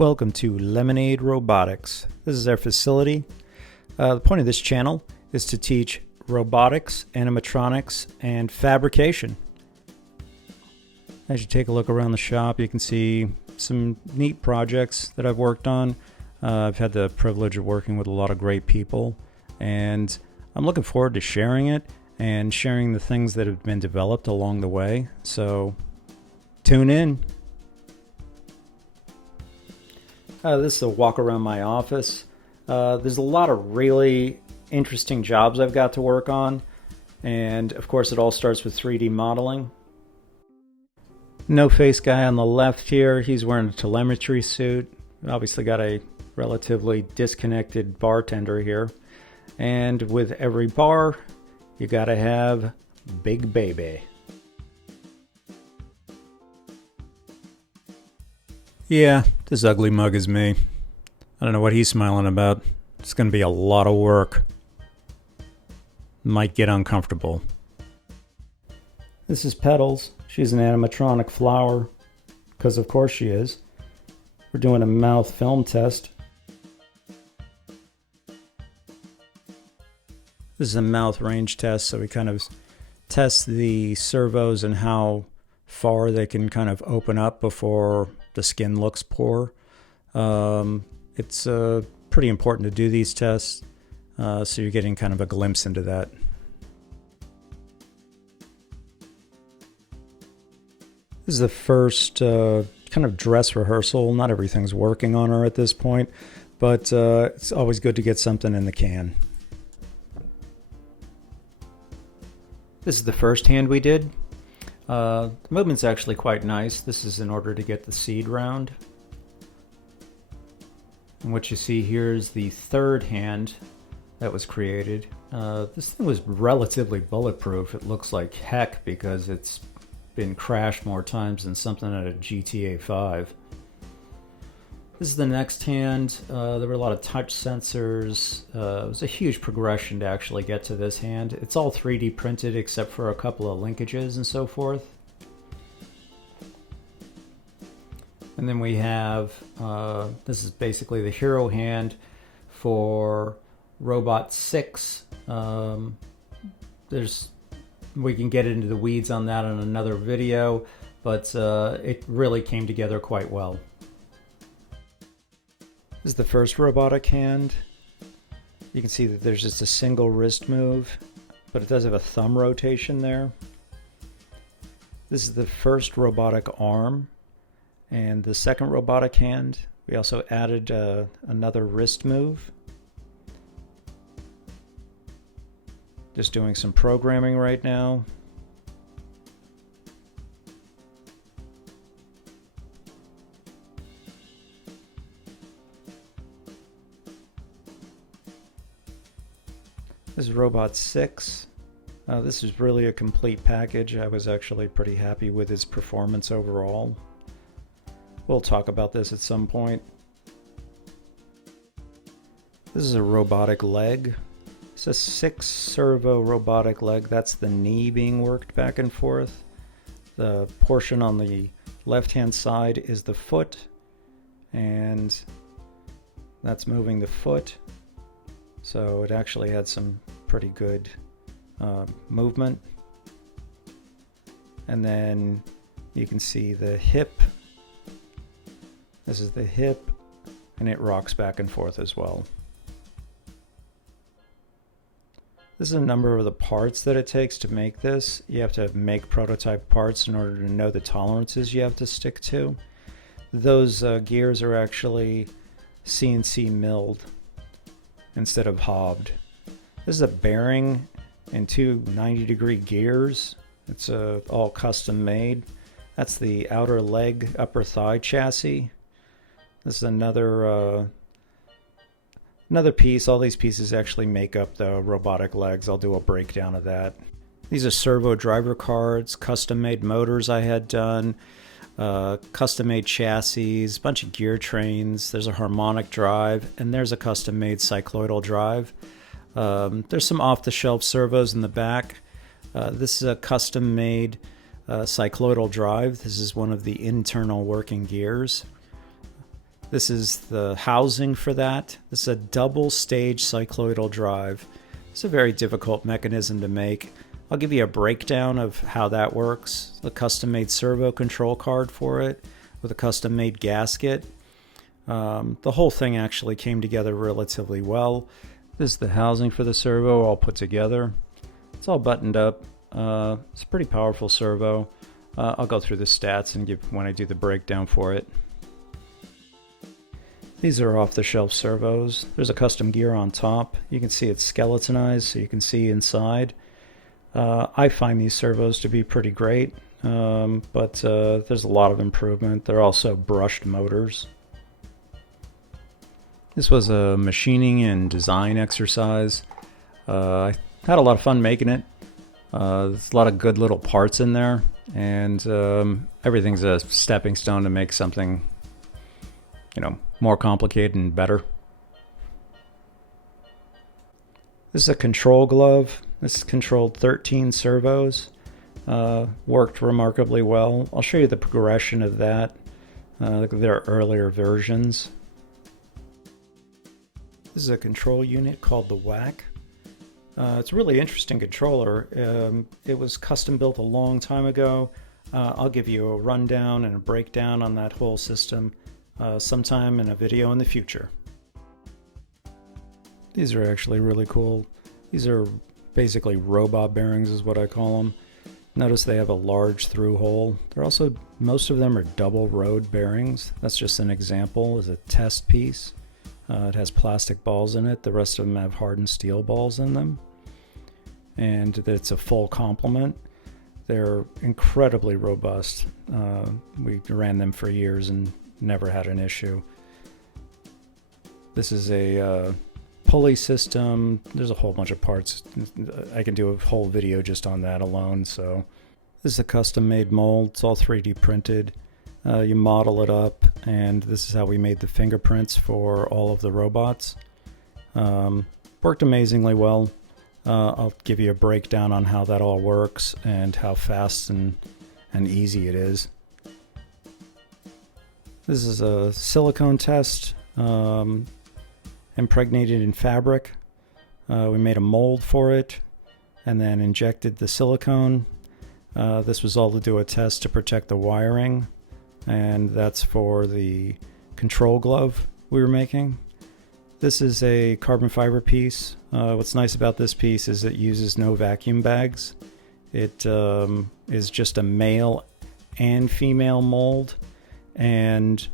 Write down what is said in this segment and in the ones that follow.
Welcome to Lemonade Robotics. This is our facility. The point of this channel is to teach robotics, animatronics, and fabrication. As you take a look around the shop, you can see some neat projects that I've worked on. I've had the privilege of working with a lot of great people, and I'm looking forward to sharing it and sharing the things that have been developed along the way. So tune in. This is a walk around my office. There's a lot of really interesting jobs I've got to work on, and of course it all starts with 3D modeling. No face guy on the left here, he's wearing a telemetry suit. Obviously got a relatively disconnected bartender here, and with every bar you gotta have Big Baby. Yeah, this ugly mug is me. I don't know what he's smiling about. It's going to be a lot of work. Might get uncomfortable. This is Petals. She's an animatronic flower, because of course she is. We're doing a mouth film test. This is a mouth range test, so we kind of test the servos and how far they can kind of open up before the skin looks poor. It's pretty important to do these tests, so you're getting kind of a glimpse into that. This is the first kind of dress rehearsal. Not everything's working on her at this point, but it's always good to get something in the can. This is the first hand we did. The movement's actually quite nice. This is in order to get the seed round. And what you see here is the third hand that was created. This thing was relatively bulletproof. It looks like heck because it's been crashed more times than something out of GTA 5. This is the next hand. There were a lot of touch sensors. It was a huge progression to actually get to this hand. It's all 3D printed except for a couple of linkages and so forth. And then we have, this is basically the hero hand for Robot 6. We can get into the weeds on that in another video, but it really came together quite well. This is the first robotic hand. You can see that there's just a single wrist move, but it does have a thumb rotation there. This is the first robotic arm, and the second robotic hand. We also added another wrist move. Just doing some programming right now. This is Robot 6. This is really a complete package. I was actually pretty happy with his performance overall. We'll talk about this at some point. This is a robotic leg. It's a 6-servo robotic leg. That's the knee being worked back and forth. The portion on the left-hand side is the foot, and that's moving the foot. So it actually had some pretty good movement. And then you can see the hip. This is the hip, and it rocks back and forth as well. This is a number of the parts that it takes to make this. You have to make prototype parts in order to know the tolerances you have to stick to. Those gears are actually CNC milled instead of hobbed. This is a bearing and two 90-degree gears. It's all custom made. That's the outer leg, upper thigh chassis. This is another piece. All these pieces actually make up the robotic legs. I'll do a breakdown of that. These are servo driver cards, custom made motors I had done, custom made chassis, a bunch of gear trains. There's a harmonic drive, and there's a custom made cycloidal drive. There's some off-the-shelf servos in the back. This is a custom made cycloidal drive. This is one of the internal working gears. This is the housing for that. This is a double stage cycloidal drive. It's a very difficult mechanism to make. I'll give you a breakdown of how that works. A custom made servo control card for it with a custom made gasket. The whole thing actually came together relatively well. This is the housing for the servo all put together. It's all buttoned up. It's a pretty powerful servo. I'll go through the stats and give when I do the breakdown for it. These are off-the-shelf servos. There's a custom gear on top. You can see it's skeletonized, so you can see inside. I find these servos to be pretty great, but there's a lot of improvement. They're also brushed motors. This was a machining and design exercise. I had a lot of fun making it. There's a lot of good little parts in there, and everything's a stepping stone to make something, more complicated and better. This is a control glove. This controlled 13 servos. Worked remarkably well. I'll show you the progression of that. There are earlier versions. This is a control unit called the WAC. It's a really interesting controller. It was custom built a long time ago. I'll give you a rundown and a breakdown on that whole system sometime in a video in the future. These are actually really cool. These are basically robot bearings is what I call them. Notice they have a large through hole. They're also, most of them are double road bearings. That's just an example as a test piece. It has plastic balls in it. The rest of them have hardened steel balls in them. And it's a full complement. They're incredibly robust. We ran them for years and never had an issue. This is a pulley system. There's a whole bunch of parts. I can do a whole video just on that alone. So this is a custom made mold. It's all 3D printed. You model it up, and this is how we made the fingerprints for all of the robots. Worked amazingly well. I'll give you a breakdown on how that all works and how fast and easy it is. This is a silicone test, impregnated in fabric. We made a mold for it and then injected the silicone. This was all to do a test to protect the wiring, and that's for the control glove we were making. This is a carbon fiber piece. What's nice about this piece is it uses no vacuum bags. It is just a male and female mold, and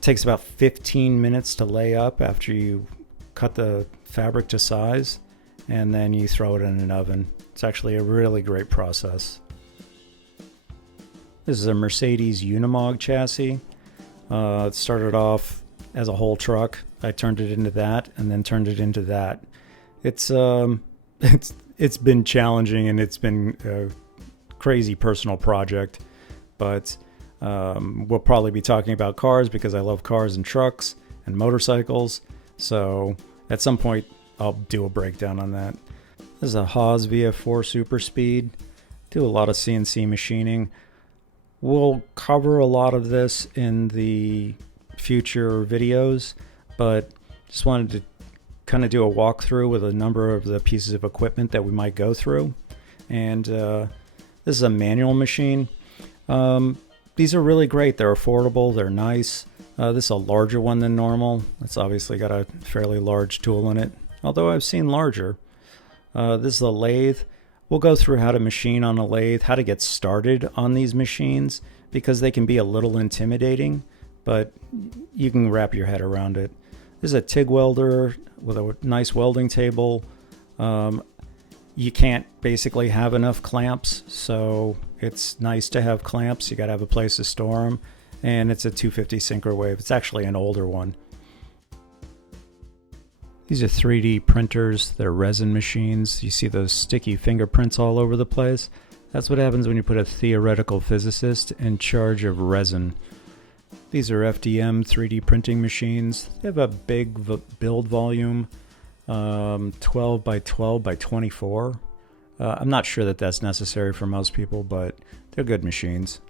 takes about 15 minutes to lay up after you cut the fabric to size, and then you throw it in an oven. It's actually a really great process. This is a Mercedes Unimog chassis. It started off as a whole truck. I turned it into that and then turned it into that. It's been challenging, and it's been a crazy personal project, but we'll probably be talking about cars because I love cars and trucks and motorcycles. So at some point I'll do a breakdown on that. This is a Haas VF4 Super Speed. Do a lot of CNC machining. We'll cover a lot of this in the future videos, but just wanted to kind of do a walkthrough with a number of the pieces of equipment that we might go through. And this is a manual machine. These are really great. They're affordable. They're nice. This is a larger one than normal. It's obviously got a fairly large tool in it, although I've seen larger. This is a lathe. We'll go through how to machine on a lathe, how to get started on these machines, because they can be a little intimidating, but you can wrap your head around it. This is a TIG welder with a nice welding table. You can't basically have enough clamps, so it's nice to have clamps. You got to have a place to store them, and it's a 250 Syncrowave. It's actually an older one. These are 3D printers. They're resin machines. You see those sticky fingerprints all over the place? That's what happens when you put a theoretical physicist in charge of resin. These are FDM 3D printing machines. They have a big build volume, 12 by 12 by 24. I'm not sure that that's necessary for most people, but they're good machines.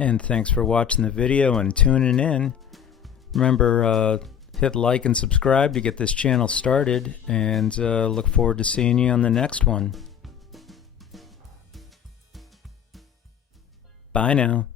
And thanks for watching the video and tuning in. Remember, hit like and subscribe to get this channel started, and look forward to seeing you on the next one. Bye now.